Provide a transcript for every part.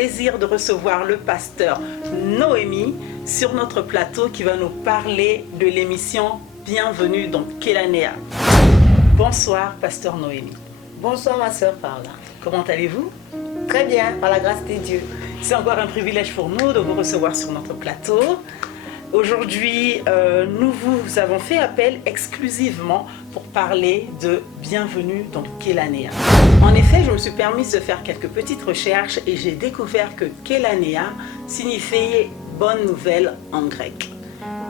plaisir de recevoir le pasteur Noémie sur notre plateau qui va nous parler de l'émission Bienvenue dans Kélanéa. Bonsoir, pasteur Noémie. Bonsoir ma soeur Paula. Comment allez-vous? Très bien, par la grâce de Dieu. C'est encore un privilège pour nous de vous recevoir sur notre plateau. Aujourd'hui, nous vous avons fait appel exclusivement pour parler de Bienvenue dans Kélanéa. En effet, je me suis permise de faire quelques petites recherches et j'ai découvert que Kélanéa signifiait bonne nouvelle en grec.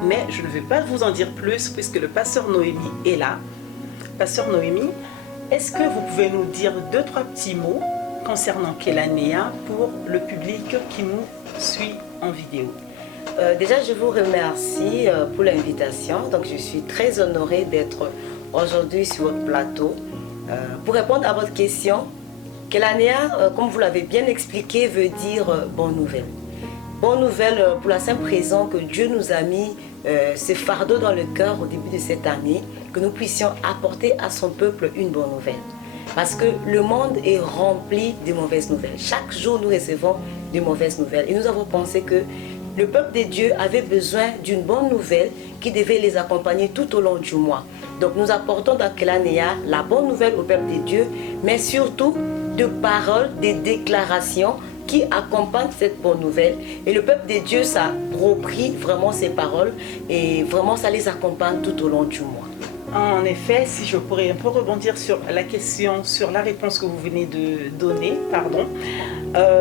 Mais je ne vais pas vous en dire plus puisque le pasteur Noémie est là. Pasteur Noémie, est-ce que vous pouvez nous dire 2-3 petits mots concernant Kélanéa pour le public qui nous suit en vidéo? Déjà, je vous remercie pour l'invitation. Donc, je suis très honorée d'être aujourd'hui sur votre plateau. Pour répondre à votre question, Kélanéa, comme vous l'avez bien expliqué, veut dire bonne nouvelle. Bonne nouvelle pour la simple raison que Dieu nous a mis ce fardeau dans le cœur au début de cette année, que nous puissions apporter à son peuple une bonne nouvelle. Parce que le monde est rempli de mauvaises nouvelles. Chaque jour, nous recevons de mauvaises nouvelles. Et nous avons pensé que le peuple de Dieu avait besoin d'une bonne nouvelle qui devait les accompagner tout au long du mois. Donc nous apportons dans Kélanéa la bonne nouvelle au peuple de Dieu, mais surtout de paroles, des déclarations qui accompagnent cette bonne nouvelle. Et le peuple de Dieu s'approprie vraiment ces paroles et vraiment ça les accompagne tout au long du mois. En effet, si je pourrais un peu rebondir sur la question, sur la réponse que vous venez de donner,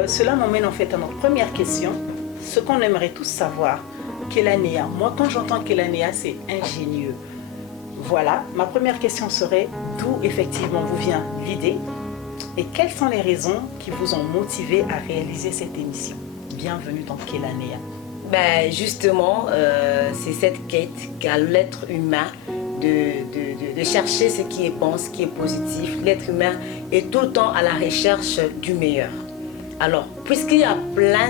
cela m'emmène en fait à notre première question. Ce qu'on aimerait tous savoir, Kélanéa. Moi, quand j'entends Kélanéa, c'est ingénieux. Voilà, ma première question serait d'où effectivement vous vient l'idée et quelles sont les raisons qui vous ont motivé à réaliser cette émission. Bienvenue dans Kélanéa. Ben justement, c'est cette quête qu'a l'être humain de chercher ce qui est bon, ce qui est positif. L'être humain est tout le temps à la recherche du meilleur. Alors, puisqu'il y a plein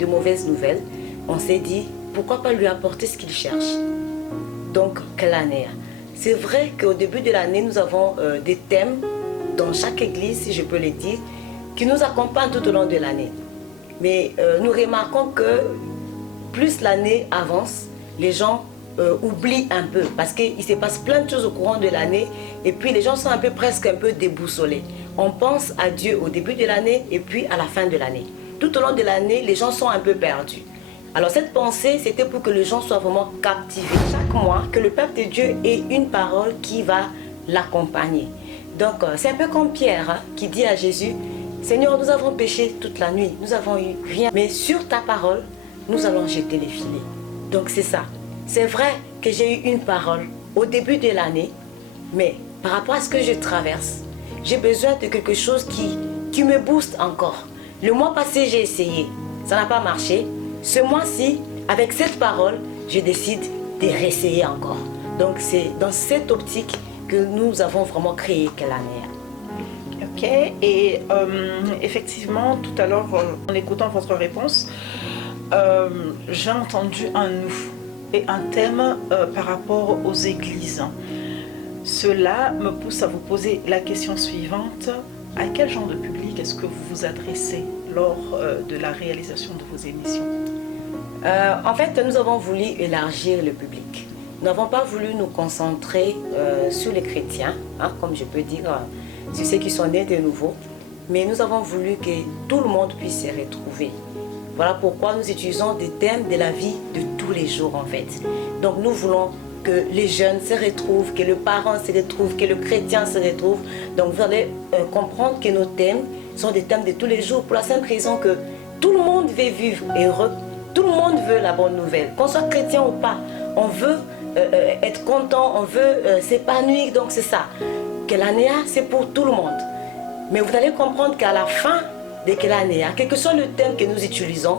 de mauvaises nouvelles, on s'est dit, pourquoi pas lui apporter ce qu'il cherche? Donc, Kélanéa. C'est vrai qu'au début de l'année, nous avons des thèmes dans chaque église, si je peux le dire, qui nous accompagnent tout au long de l'année. Mais nous remarquons que plus l'année avance, les gens oublient un peu parce qu'il se passe plein de choses au courant de l'année et puis les gens sont presque un peu déboussolés. On pense à Dieu au début de l'année et puis à la fin de l'année. Tout au long de l'année, les gens sont un peu perdus. Alors cette pensée, c'était pour que les gens soient vraiment captivés. Chaque mois, que le peuple de Dieu ait une parole qui va l'accompagner. Donc c'est un peu comme Pierre qui dit à Jésus, « Seigneur, nous avons péché toute la nuit, nous n'avons eu rien. Mais sur ta parole, nous allons jeter les filets. » Donc c'est ça. C'est vrai que j'ai eu une parole au début de l'année, mais par rapport à ce que je traverse, j'ai besoin de quelque chose qui me booste encore. Le mois passé, j'ai essayé, ça n'a pas marché. Ce mois-ci, avec cette parole, je décide de réessayer encore. Donc c'est dans cette optique que nous avons vraiment créé Kélanéa. Ok, et effectivement, tout à l'heure, en écoutant votre réponse, j'ai entendu un nous et un thème par rapport aux églises. Cela me pousse à vous poser la question suivante. À quel genre de public est-ce que vous vous adressez lors de la réalisation de vos émissions? En fait, nous avons voulu élargir le public. Nous n'avons pas voulu nous concentrer sur les chrétiens, comme je peux dire, sur ceux qui sont nés de nouveau, mais nous avons voulu que tout le monde puisse se retrouver. Voilà pourquoi nous utilisons des thèmes de la vie de tous les jours en fait. Donc nous voulons que les jeunes se retrouvent, que le parent se retrouve, que le chrétien se retrouve. Donc vous allez comprendre que nos thèmes sont des thèmes de tous les jours pour la simple raison que tout le monde veut vivre heureux, tout le monde veut la bonne nouvelle, qu'on soit chrétien ou pas. On veut être content, on veut s'épanouir, donc c'est ça. Kélanéa, c'est pour tout le monde. Mais vous allez comprendre qu'à la fin de Kélanéa, quel que soit le thème que nous utilisons,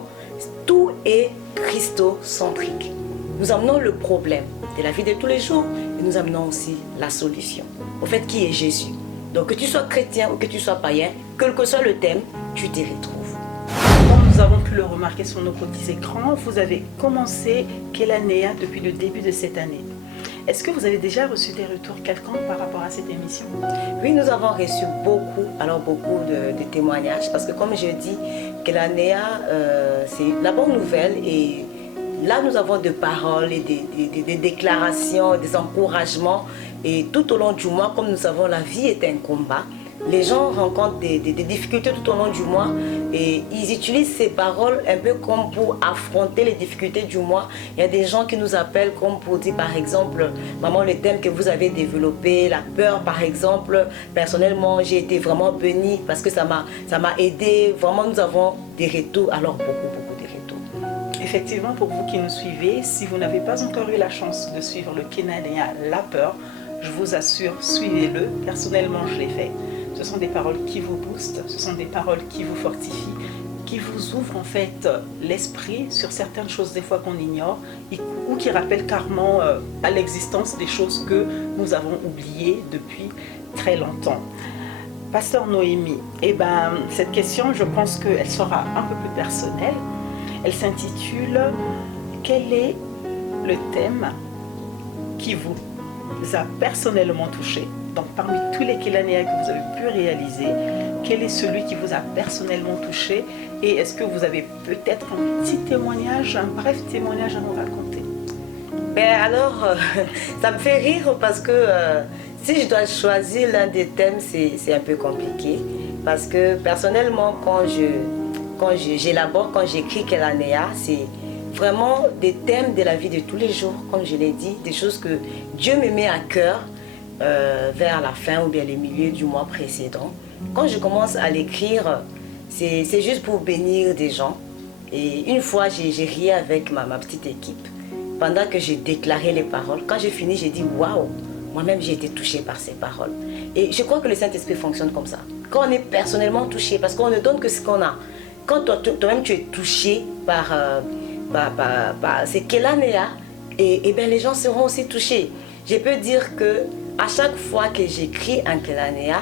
tout est christocentrique. Nous amenons le problème de la vie de tous les jours et nous amenons aussi la solution. Au fait, qui est Jésus? Donc que tu sois chrétien ou que tu sois païen, quel que soit le thème, tu t'y retrouves. Comme nous avons pu le remarquer sur nos petits écrans, vous avez commencé Kélanéa depuis le début de cette année. Est-ce que vous avez déjà reçu des retours quelconques par rapport à cette émission? Oui, nous avons reçu beaucoup de témoignages parce que comme je dis, Kélanéa, c'est la bonne nouvelle. Et là, nous avons des paroles et des déclarations, des encouragements. Et tout au long du mois, comme nous savons, la vie est un combat. Les gens rencontrent des difficultés tout au long du mois et ils utilisent ces paroles un peu comme pour affronter les difficultés du mois. Il y a des gens qui nous appellent comme pour dire par exemple, maman, le thème que vous avez développé, la peur par exemple, personnellement j'ai été vraiment bénie parce que ça m'a aidé. Vraiment nous avons des retours, alors beaucoup de retours. Effectivement, pour vous qui nous suivez, si vous n'avez pas encore eu la chance de suivre le Kélanéa, la peur, je vous assure, suivez-le. Personnellement, je l'ai fait. Ce sont des paroles qui vous boostent, ce sont des paroles qui vous fortifient, qui vous ouvrent en fait l'esprit sur certaines choses des fois qu'on ignore ou qui rappellent carrément à l'existence des choses que nous avons oubliées depuis très longtemps. Pasteur Noémie, cette question, je pense qu'elle sera un peu plus personnelle. Elle s'intitule « Quel est le thème qui vous a personnellement touché ?» Donc, parmi tous les Kélanéas que vous avez pu réaliser, quel est celui qui vous a personnellement touché? Et est-ce que vous avez peut-être un petit témoignage, un bref témoignage à nous raconter? Ça me fait rire parce que si je dois choisir l'un des thèmes, c'est un peu compliqué. Parce que personnellement, quand j'élabore, quand j'écris Kélanéa, c'est vraiment des thèmes de la vie de tous les jours, comme je l'ai dit, des choses que Dieu me met à cœur. Vers la fin ou bien le milieu du mois précédent. Quand je commence à l'écrire, c'est juste pour bénir des gens. Et une fois, j'ai ri avec ma petite équipe pendant que j'ai déclaré les paroles. Quand j'ai fini, j'ai dit waouh, moi-même j'ai été touchée par ces paroles. Et je crois que le Saint-Esprit fonctionne comme ça. Quand on est personnellement touché, parce qu'on ne donne que ce qu'on a. Quand toi-même tu es touché par ces Kélanéa, et bien les gens seront aussi touchés. Je peux dire que à chaque fois que j'écris un Kélanéa,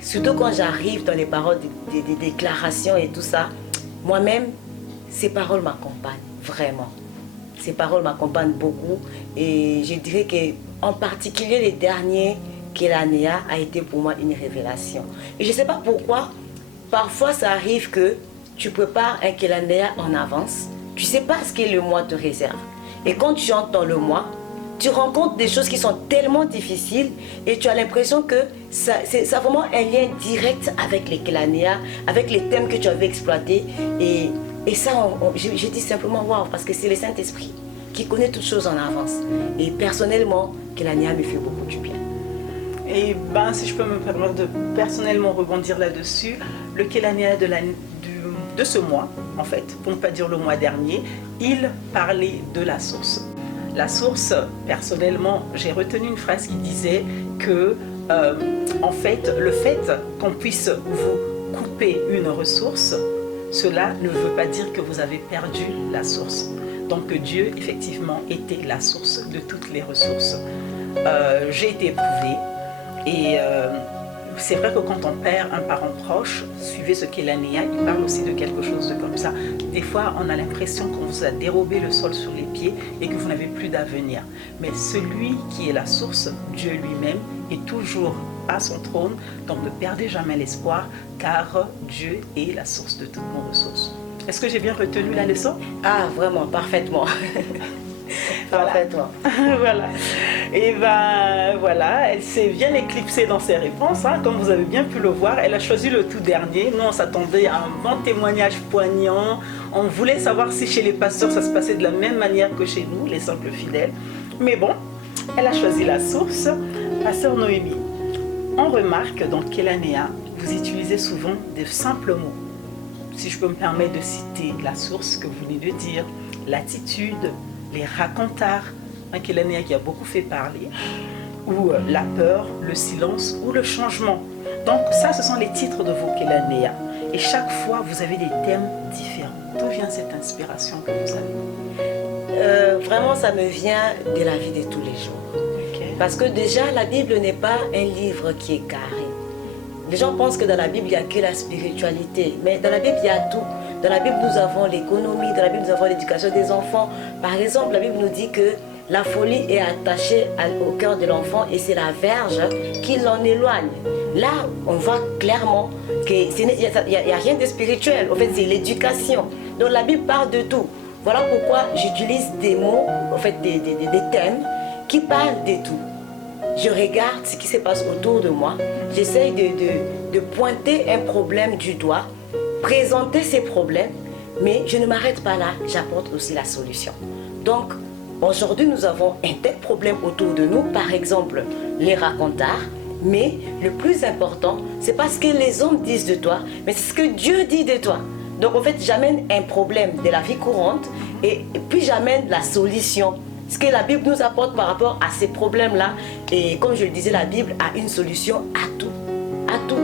surtout quand j'arrive dans les paroles des déclarations et tout ça, moi-même, ces paroles m'accompagnent, vraiment. Ces paroles m'accompagnent beaucoup et je dirais qu'en particulier les derniers Kélanéa a été pour moi une révélation. Et je ne sais pas pourquoi, parfois ça arrive que tu prépares un Kélanéa en avance, tu ne sais pas ce que le mois te réserve. Et quand tu entends le mois, tu rencontres des choses qui sont tellement difficiles et tu as l'impression que ça a vraiment un lien direct avec les Kélanéa, avec les thèmes que tu avais exploités. Et ça, je dis simplement waouh, parce que c'est le Saint-Esprit qui connaît toutes choses en avance. Et personnellement, Kélanéa me fait beaucoup du bien. Et si je peux me permettre de personnellement rebondir là-dessus, le Kélanéa de ce mois, en fait, pour ne pas dire le mois dernier, il parlait de la source. La source, personnellement, j'ai retenu une phrase qui disait que, en fait, le fait qu'on puisse vous couper une ressource, cela ne veut pas dire que vous avez perdu la source. Donc Dieu, effectivement, était la source de toutes les ressources. J'ai été éprouvée et c'est vrai que quand on perd un parent proche, suivez ce Kélanéa, il parle aussi de quelque chose de comme ça. Des fois, on a l'impression qu'on vous a dérobé le sol sur les pieds et que vous n'avez plus d'avenir. Mais celui qui est la source, Dieu lui-même, est toujours à son trône. Donc ne perdez jamais l'espoir, car Dieu est la source de toutes nos ressources. Est-ce que j'ai bien retenu la leçon? Ah, vraiment, parfaitement. Parfaitement. Voilà. Et voilà, elle s'est bien éclipsée dans ses réponses, hein, comme vous avez bien pu le voir. Elle a choisi le tout dernier. Nous, on s'attendait à un bon témoignage poignant. On voulait savoir si chez les pasteurs, ça se passait de la même manière que chez nous, les simples fidèles. Mais bon, elle a choisi la source. Pasteur Noémie, on remarque dans Kélanéa, vous utilisez souvent de simples mots. Si je peux me permettre de citer la source que vous venez de dire, l'attitude, les racontards, un Kélanéa qui a beaucoup fait parler, ou la peur, le silence ou le changement. Donc ça, ce sont les titres de vos Kélanéa. Et chaque fois, vous avez des thèmes différents. D'où vient cette inspiration que vous avez? Vraiment, ça me vient de la vie de tous les jours. Okay. Parce que déjà, la Bible n'est pas un livre qui est carré. Les gens pensent que dans la Bible, il n'y a que la spiritualité. Mais dans la Bible, il y a tout. Dans la Bible, nous avons l'économie. Dans la Bible, nous avons l'éducation des enfants. Par exemple, la Bible nous dit que La folie est attachée au cœur de l'enfant et c'est la verge qui l'en éloigne. Là, on voit clairement qu'il n'y a rien de spirituel. En fait, c'est l'éducation. Donc la Bible parle de tout. Voilà pourquoi j'utilise des mots, en fait, des thèmes qui parlent de tout. Je regarde ce qui se passe autour de moi. J'essaye de pointer un problème du doigt, présenter ces problèmes, mais je ne m'arrête pas là, j'apporte aussi la solution. Donc, aujourd'hui, nous avons un tel problème autour de nous, par exemple, les racontars, mais le plus important, c'est pas ce que les hommes disent de toi, mais c'est ce que Dieu dit de toi. Donc, en fait, j'amène un problème de la vie courante et puis j'amène la solution. Ce que la Bible nous apporte par rapport à ces problèmes-là. Et comme je le disais, la Bible a une solution à tout. À tout.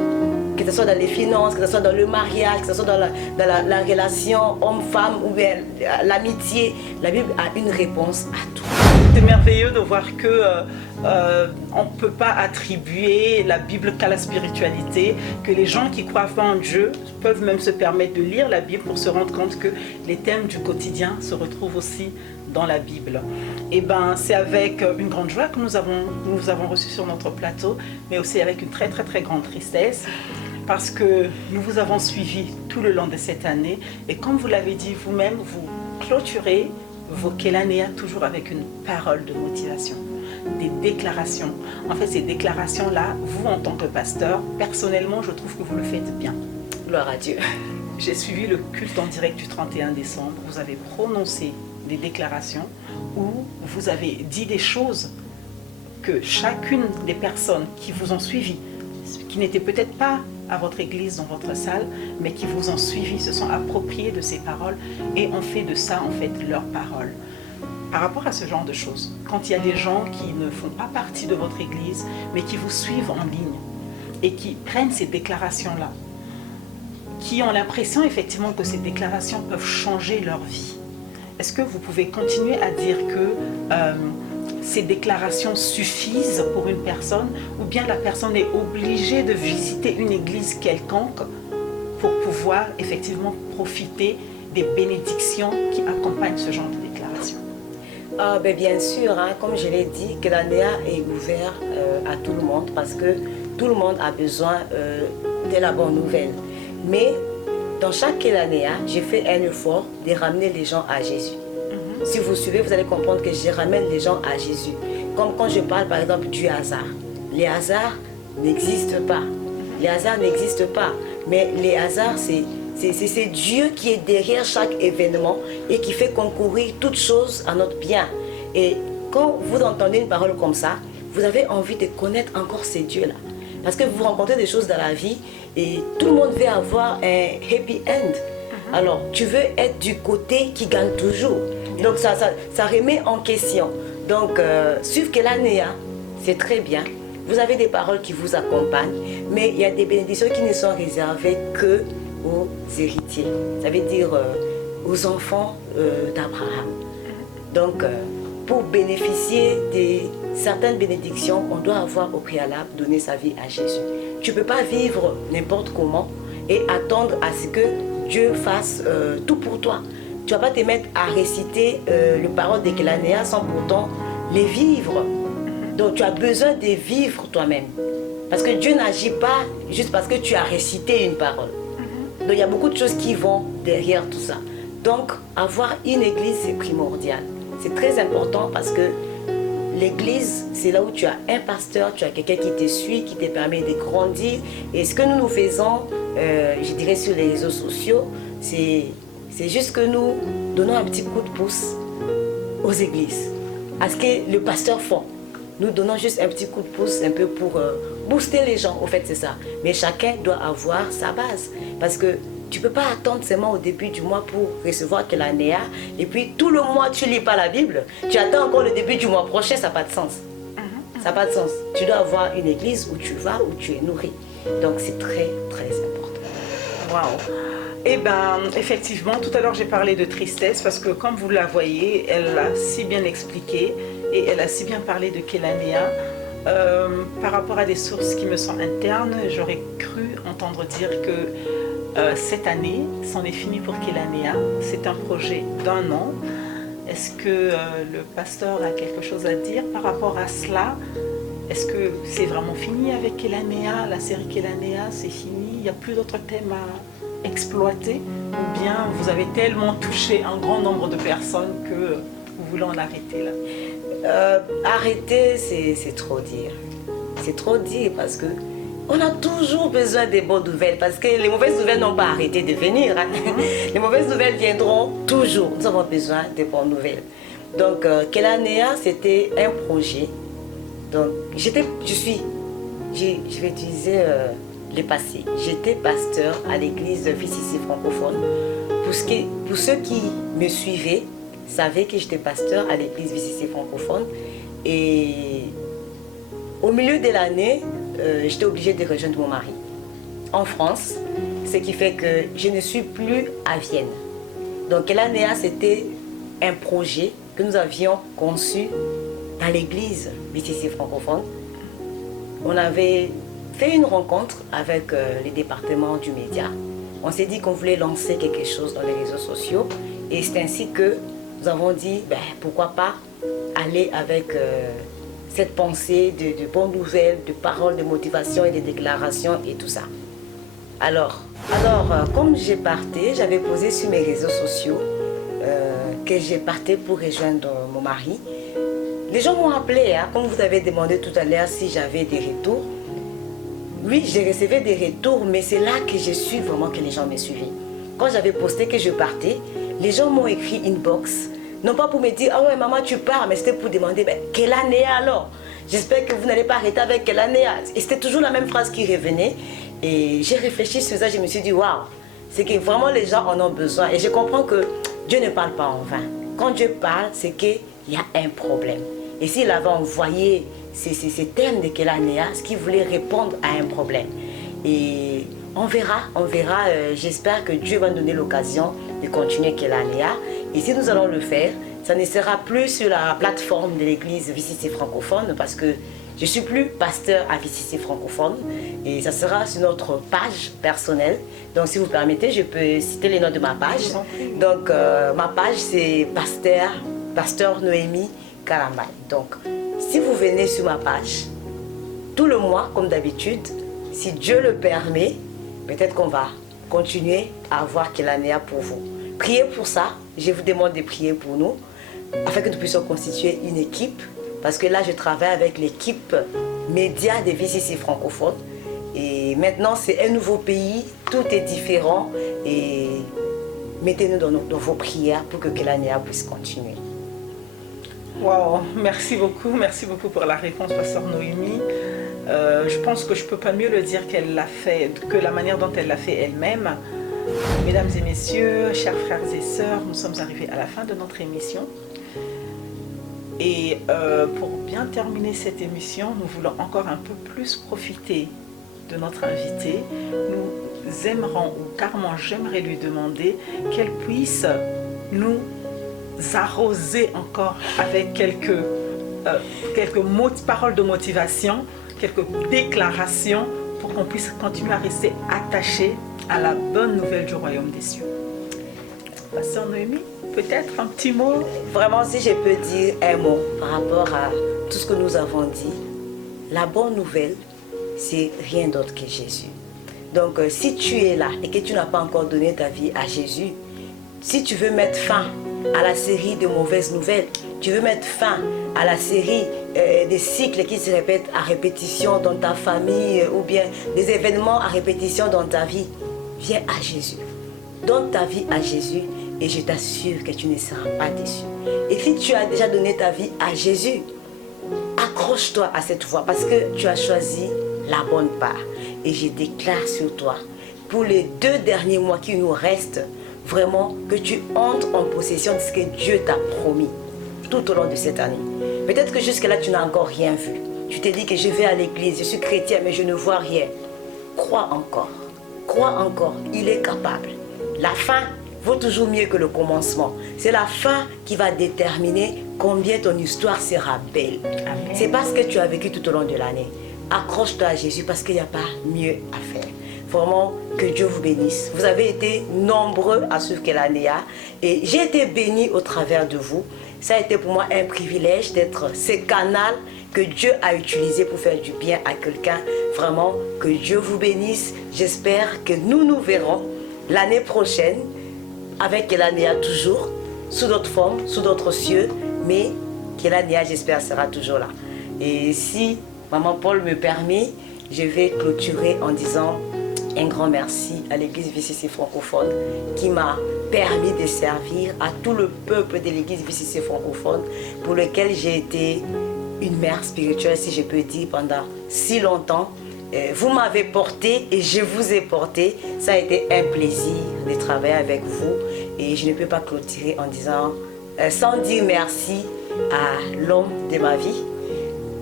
Que ce soit dans les finances, que ce soit dans le mariage, que ce soit dans la relation homme-femme ou bien l'amitié. La Bible a une réponse à tout. C'est merveilleux de voir que on ne peut pas attribuer la Bible qu'à la spiritualité, que les gens qui croient pas en Dieu peuvent même se permettre de lire la Bible pour se rendre compte que les thèmes du quotidien se retrouvent aussi dans la Bible. Et ben, c'est avec une grande joie que nous avons reçu sur notre plateau, mais aussi avec une très très très grande tristesse, parce que nous vous avons suivi tout le long de cette année, et comme vous l'avez dit vous-même, vous clôturez vos Kélanéa toujours avec une parole de motivation, des déclarations. En fait, ces déclarations-là, vous en tant que pasteur, personnellement, je trouve que vous le faites bien. Gloire à Dieu. J'ai suivi le culte en direct du 31 décembre. Vous avez prononcé des déclarations où vous avez dit des choses que chacune des personnes qui vous ont suivi, qui n'étaient peut-être pas à votre église, dans votre salle, mais qui vous ont suivi, se sont appropriés de ces paroles et ont fait de ça, en fait, leurs paroles. Par rapport à ce genre de choses, quand il y a des gens qui ne font pas partie de votre église, mais qui vous suivent en ligne et qui prennent ces déclarations-là, qui ont l'impression effectivement que ces déclarations peuvent changer leur vie, est-ce que vous pouvez continuer à dire que ces déclarations suffisent pour une personne, ou bien la personne est obligée de visiter une église quelconque pour pouvoir effectivement profiter des bénédictions qui accompagnent ce genre de déclaration? Bien sûr, hein, comme je l'ai dit, Kélanéa est ouvert à tout le monde parce que tout le monde a besoin de la bonne nouvelle. Mais dans chaque Kélanéa, j'ai fait un effort de ramener les gens à Jésus. Si vous suivez, vous allez comprendre que je ramène les gens à Jésus. Comme quand je parle par exemple du hasard. Les hasards n'existent pas. Les hasards n'existent pas. Mais les hasards, c'est Dieu qui est derrière chaque événement et qui fait concourir toutes choses à notre bien. Et quand vous entendez une parole comme ça, vous avez envie de connaître encore ces dieux-là. Parce que vous rencontrez des choses dans la vie et tout le monde veut avoir un happy end. Alors, tu veux être du côté qui gagne toujours. Donc, ça remet en question. Donc, suivre Kélanéa, c'est très bien. Vous avez des paroles qui vous accompagnent, mais il y a des bénédictions qui ne sont réservées que aux héritiers. Ça veut dire aux enfants d'Abraham. Donc, pour bénéficier de certaines bénédictions, on doit avoir au préalable donné sa vie à Jésus. Tu ne peux pas vivre n'importe comment et attendre à ce que Dieu fasse tout pour toi. Tu ne vas pas te mettre à réciter les paroles de Kélanéa sans pourtant les vivre. Donc tu as besoin de vivre toi-même. Parce que Dieu n'agit pas juste parce que tu as récité une parole. Donc il y a beaucoup de choses qui vont derrière tout ça. Donc avoir une église, c'est primordial. C'est très important parce que l'église, c'est là où tu as un pasteur, tu as quelqu'un qui te suit, qui te permet de grandir. Et ce que nous faisons, je dirais sur les réseaux sociaux, c'est juste que nous donnons un petit coup de pouce aux églises, à ce que le pasteur fait. Nous donnons juste un petit coup de pouce, un peu pour booster les gens, au fait c'est ça. Mais chacun doit avoir sa base, parce que tu ne peux pas attendre seulement au début du mois pour recevoir Kélanéa, et puis tout le mois tu ne lis pas la Bible, tu attends encore le début du mois prochain, ça n'a pas de sens. Ça n'a pas de sens. Tu dois avoir une église où tu vas, où tu es nourri. Donc c'est très très important. Waouh! Eh bien, effectivement, tout à l'heure j'ai parlé de tristesse parce que comme vous la voyez, elle l'a si bien expliqué et elle a si bien parlé de Kélanéa. Par rapport à des sources qui me sont internes, j'aurais cru entendre dire que cette année, c'en est fini pour Kélanéa. C'est un projet d'1 an. Est-ce que le pasteur a quelque chose à dire par rapport à cela? Est-ce que c'est vraiment fini avec Kélanéa? La série Kélanéa, c'est fini? Il n'y a plus d'autres thèmes à exploiter? Ou bien vous avez tellement touché un grand nombre de personnes que vous voulez en arrêter là? Arrêter, c'est trop dire. C'est trop dire parce que on a toujours besoin des bonnes nouvelles parce que les mauvaises nouvelles n'ont pas arrêté de venir. Hein. Les mauvaises nouvelles viendront toujours. Nous avons besoin des bonnes nouvelles. Donc, Kélanéa, c'était un projet. Donc, je vais utiliser le passé. J'étais pasteur à l'église VCC francophone. Pour ceux qui me suivaient, savaient que j'étais pasteur à l'église VCC francophone. Et au milieu de l'année, j'étais obligée de rejoindre mon mari en France, ce qui fait que je ne suis plus à Vienne. Donc Kélanéa, c'était un projet que nous avions conçu dans l'église VCC francophone. On avait fait une rencontre avec les départements du média. On s'est dit qu'on voulait lancer quelque chose dans les réseaux sociaux et c'est ainsi que nous avons dit pourquoi pas aller avec cette pensée de bonnes nouvelles, de paroles de motivation et de déclarations et tout ça. Alors comme je partais, j'avais posé sur mes réseaux sociaux que je partais pour rejoindre mon mari. Les gens m'ont appelé, hein, comme vous avez demandé tout à l'heure si j'avais des retours. Oui, j'ai reçu des retours, mais c'est là que j'ai su vraiment que les gens me suivaient. Quand j'avais posté que je partais, les gens m'ont écrit inbox. Non pas pour me dire, ah ouais maman tu pars, mais c'était pour demander, Kélanéa alors? J'espère que vous n'allez pas arrêter avec Kélanéa. Et c'était toujours la même phrase qui revenait. Et j'ai réfléchi sur ça, je me suis dit, waouh, c'est que vraiment les gens en ont besoin. Et je comprends que Dieu ne parle pas en vain. Quand Dieu parle, c'est qu'il y a un problème. Et s'il avait envoyé ces termes de Kélanéa, ce qu'il voulait répondre à un problème. Et on verra. J'espère que Dieu va nous donner l'occasion de continuer Kélanéa. Et si nous allons le faire, ça ne sera plus sur la plateforme de l'église VCC francophone parce que je ne suis plus pasteur à VCC francophone et ça sera sur notre page personnelle. Donc si vous permettez, je peux citer les noms de ma page. Donc ma page c'est pasteur Noémie Kalambay. Donc si vous venez sur ma page, tout le mois comme d'habitude, si Dieu le permet, peut-être qu'on va continuer à avoir Kélanéa pour vous. Priez pour ça, je vous demande de prier pour nous, afin que nous puissions constituer une équipe, parce que là je travaille avec l'équipe média de VCC francophone, et maintenant c'est un nouveau pays, tout est différent, et mettez-nous dans vos prières pour que Kélanéa puisse continuer. Wow, merci beaucoup pour la réponse, pasteur Noémie. Je pense que je ne peux pas mieux le dire qu'elle l'a fait, que la manière dont elle l'a fait elle-même. Mesdames et messieurs, chers frères et sœurs, nous sommes arrivés à la fin de notre émission. Et pour bien terminer cette émission, nous voulons encore un peu plus profiter de notre invité. Nous aimerons, ou carrément j'aimerais lui demander qu'elle puisse nous arroser encore avec quelques paroles de motivation, quelques déclarations pour qu'on puisse continuer à rester attaché à la bonne nouvelle du royaume des cieux. Pasteur Noémie, peut-être un petit mot? Vraiment, si je peux dire un mot par rapport à tout ce que nous avons dit, la bonne nouvelle, c'est rien d'autre que Jésus. Donc, si tu es là et que tu n'as pas encore donné ta vie à Jésus, si tu veux mettre fin à la série de mauvaises nouvelles, tu veux mettre fin à la série des cycles qui se répètent à répétition dans ta famille ou bien des événements à répétition dans ta vie, viens à Jésus. Donne ta vie à Jésus et je t'assure que tu ne seras pas déçu. Et si tu as déjà donné ta vie à Jésus, accroche-toi à cette voie parce que tu as choisi la bonne part. Et je déclare sur toi, pour les 2 derniers mois qui nous restent, vraiment que tu entres en possession de ce que Dieu t'a promis tout au long de cette année. Peut-être que jusque-là, tu n'as encore rien vu. Tu te dis que je vais à l'église, je suis chrétien, mais je ne vois rien. Crois encore. Crois encore. Il est capable. La fin vaut toujours mieux que le commencement. C'est la fin qui va déterminer combien ton histoire sera belle. C'est parce que tu as vécu tout au long de l'année. Accroche-toi à Jésus parce qu'il n'y a pas mieux à faire. Vraiment, que Dieu vous bénisse. Vous avez été nombreux à suivre Kelania et j'ai été bénie au travers de vous. Ça a été pour moi un privilège d'être ce canal que Dieu a utilisé pour faire du bien à quelqu'un. Vraiment, que Dieu vous bénisse. J'espère que nous nous verrons l'année prochaine avec Kelania toujours, sous d'autres formes, sous d'autres cieux, mais Kelania, j'espère, sera toujours là. Et si Maman Paul me permet, je vais clôturer en disant un grand merci à l'église VCC francophone qui m'a permis de servir à tout le peuple de l'église VCC francophone pour lequel j'ai été une mère spirituelle, si je peux dire, pendant si longtemps. Vous m'avez porté et je vous ai porté. Ça a été un plaisir de travailler avec vous et je ne peux pas clôturer en disant, sans dire merci à l'homme de ma vie.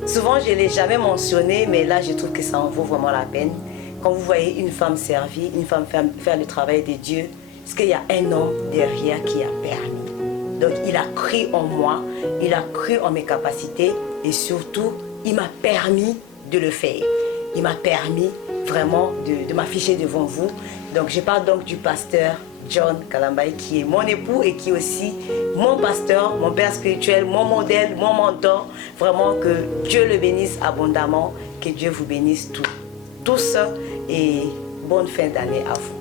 Souvent, je ne l'ai jamais mentionné, mais là, je trouve que ça en vaut vraiment la peine. Quand vous voyez une femme servir, une femme faire le travail de Dieu, c'est qu'il y a un homme derrière qui a permis. Donc, il a cru en moi, il a cru en mes capacités et surtout, il m'a permis de le faire. Il m'a permis vraiment de m'afficher devant vous. Donc, je parle donc du pasteur John Kalambaye, qui est mon époux et qui est aussi mon pasteur, mon père spirituel, mon modèle, mon mentor. Vraiment que Dieu le bénisse abondamment, que Dieu vous bénisse tous et bonne fin d'année à vous.